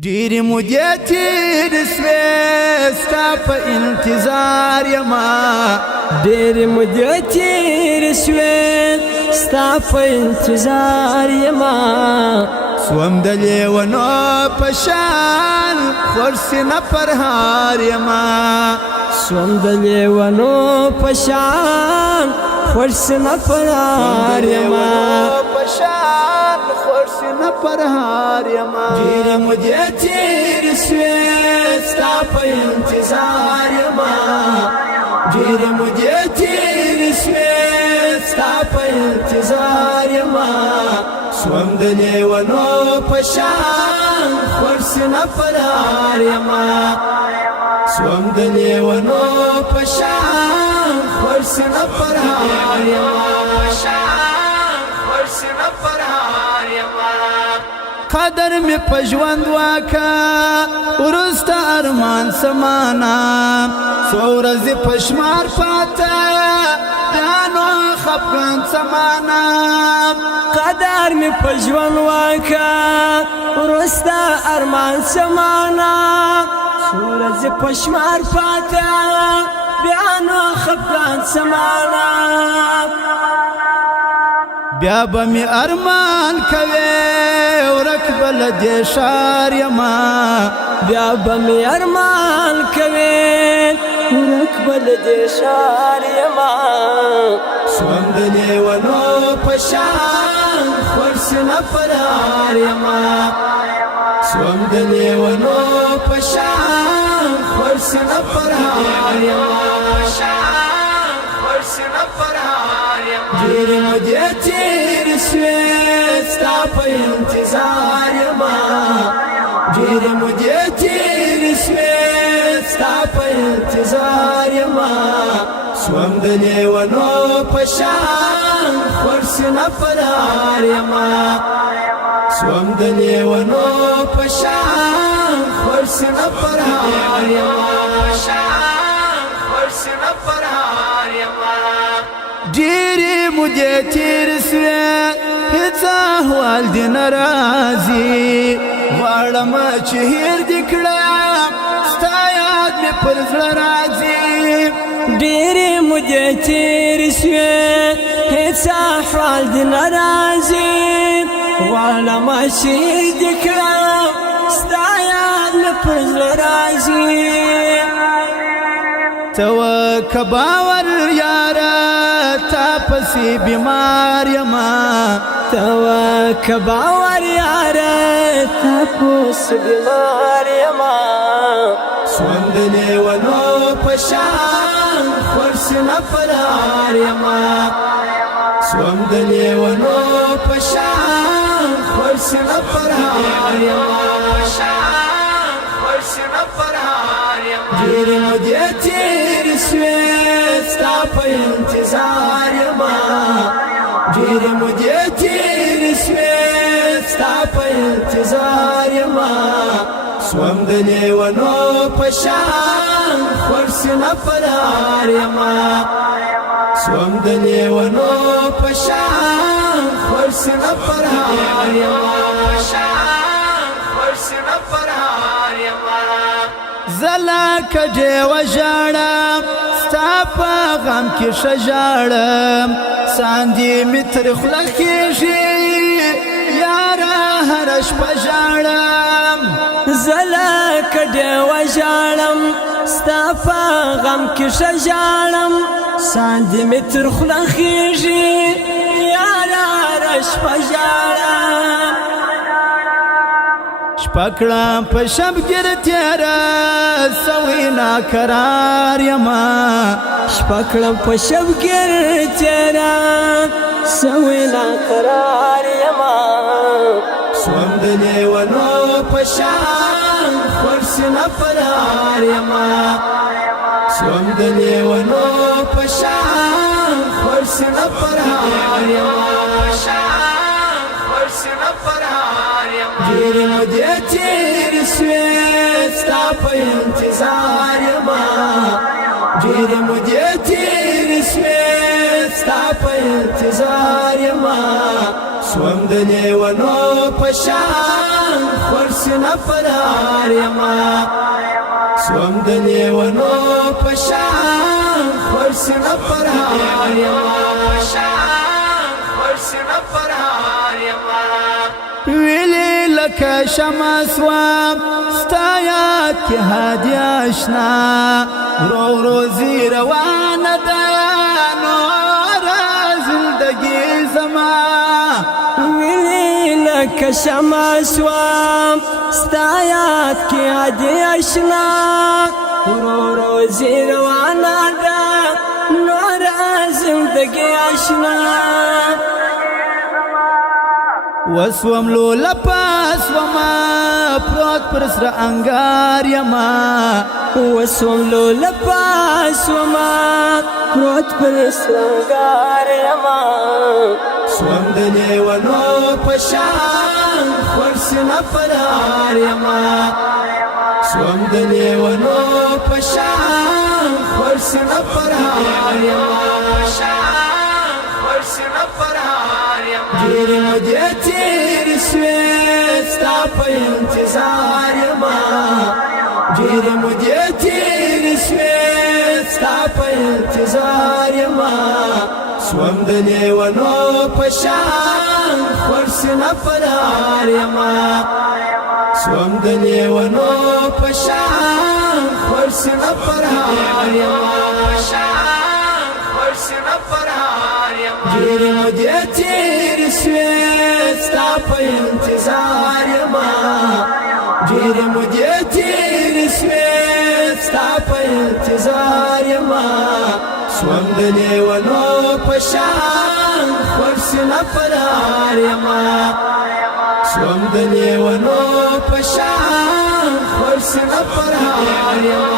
ډېرې مودې تېرې سوې ستا په انتظار یما ډېرې مودې تېرې سوې ستا په انتظار یما سوم د لیونو په شان خورسینه پرهار یما سوم د لیونو په شان خورسینه پرهار یما خورسینه پرهار یما ډېرې مودې تېرې سوې ستا په انتظار یما ډېرې مودې تېرې سوې ستا په انتظار یما سوم د لیونو په شان خورسینه پرهار یما سوم د لیونو په شان خورسینه پرهار یما قدر می پژوند واکا ورسته ارمان سمانا څو ورځې پشمار پاته دانو خفګان سمانا قدر می پژوند واکا ورسته ارمان سمانا څو ورځې پشمار پاته دانو خفګان سمانا بیا به می ارمان کوي ورک بل دې شار یما بیا به می ارمان کوي ورک بل دې شار یما سوم د لیونو په شان خورسینه پرهار یما سوم د لیونو په شان خورسینه پرهار یما ډېرې مودې تېرې سوې ستا په انتظار یما ډېرې مودې تېرې سوې ستا په انتظار یما سوم د لیونو په شان خورسینه پرهار یما سوم د لیونو په شان خورسینه پرهار یما ډېرې مودې تېرې سوې هېڅ احوال دې نه راځي غواړم چې هېر دې کړم ستا یاد مې پر زړه راځي ډېرې مودې تېرې سوې هېڅ احوال دې نه راځي غواړم چې هېر دې کړم ستا یاد مې پر زړه راځي ته وکه باور یاره تا پسې بیمار یما ته وکه باور یاره تا پسې بیمار یما سوم د لیونو په شان خورسینه پرهار یما سوم د لیونو په شان خورسینه پرهار یما ډېرې مودې تېرې سوې ستا په انتظار یما ډېرې مودې تېرې سوې ستا په انتظار یما سوم د لیونو په شان خورسینه پرهار یما سوم د لیونو په شان خورسینه پرهار یما زلا کډې وژاړم ستا په غم کې ښه ژاړم ساندې مې تر خوله کېږي یاره هره شپه ژاړم زلا کډې وژاړم ستا په غم کې ښه ژاړم ساندې مې تر خوله خېږي یاره هره شپه ژاړم شپه کړم په شبګیر تېره سوی ناکرار یما شپه کړم په شبګیر تېره سوی ناکرار یما سوم د لیونو په شان خورسینه پرهار یما سوم د لیونو په شان خورسینه پرهار یما ډېرې مودې تېرې سوې ستا په انتظار یما ډېرې مودې تېرې سوې ستا په انتظار یما سوم د لیونو په شان خورسینه فرار یما سوم د لیونو په شان خورسینه فرار یما ویلی لکه شمع سوم ستا یاد کې هادي اشنا ورو ورو زی روانه ده نوره زندګي زما ویلی لکه شمع سوم ستا یاد کې هادي اشنا ورو ورو زی روانه ده نوره زندګي اشنا وسوم لولا پاس وما پروت پر سر انگار یما وسوم لولا پاس وما پروت پر سر انگار یما سوم د لیونو په شان خورسینه فرار یما سوم د لیونو په شان خورسینه فرار یما ډېرې مودې تېرې سوې ستا په انتظار یما ډېرې مودې تېرې سوې ستا په انتظار یما سوم د لیونو په شان خورسینه فرار یما سوم د لیونو په شان خورسینه فرار یما ډېرې مودې تېرې سوې ستا په انتظار یما ډېرې مودې تېرې سوې ستا په انتظار یما سوم د لیونو په شان خورسینه فرار یما سوم د لیونو په شان خورسینه فرار یما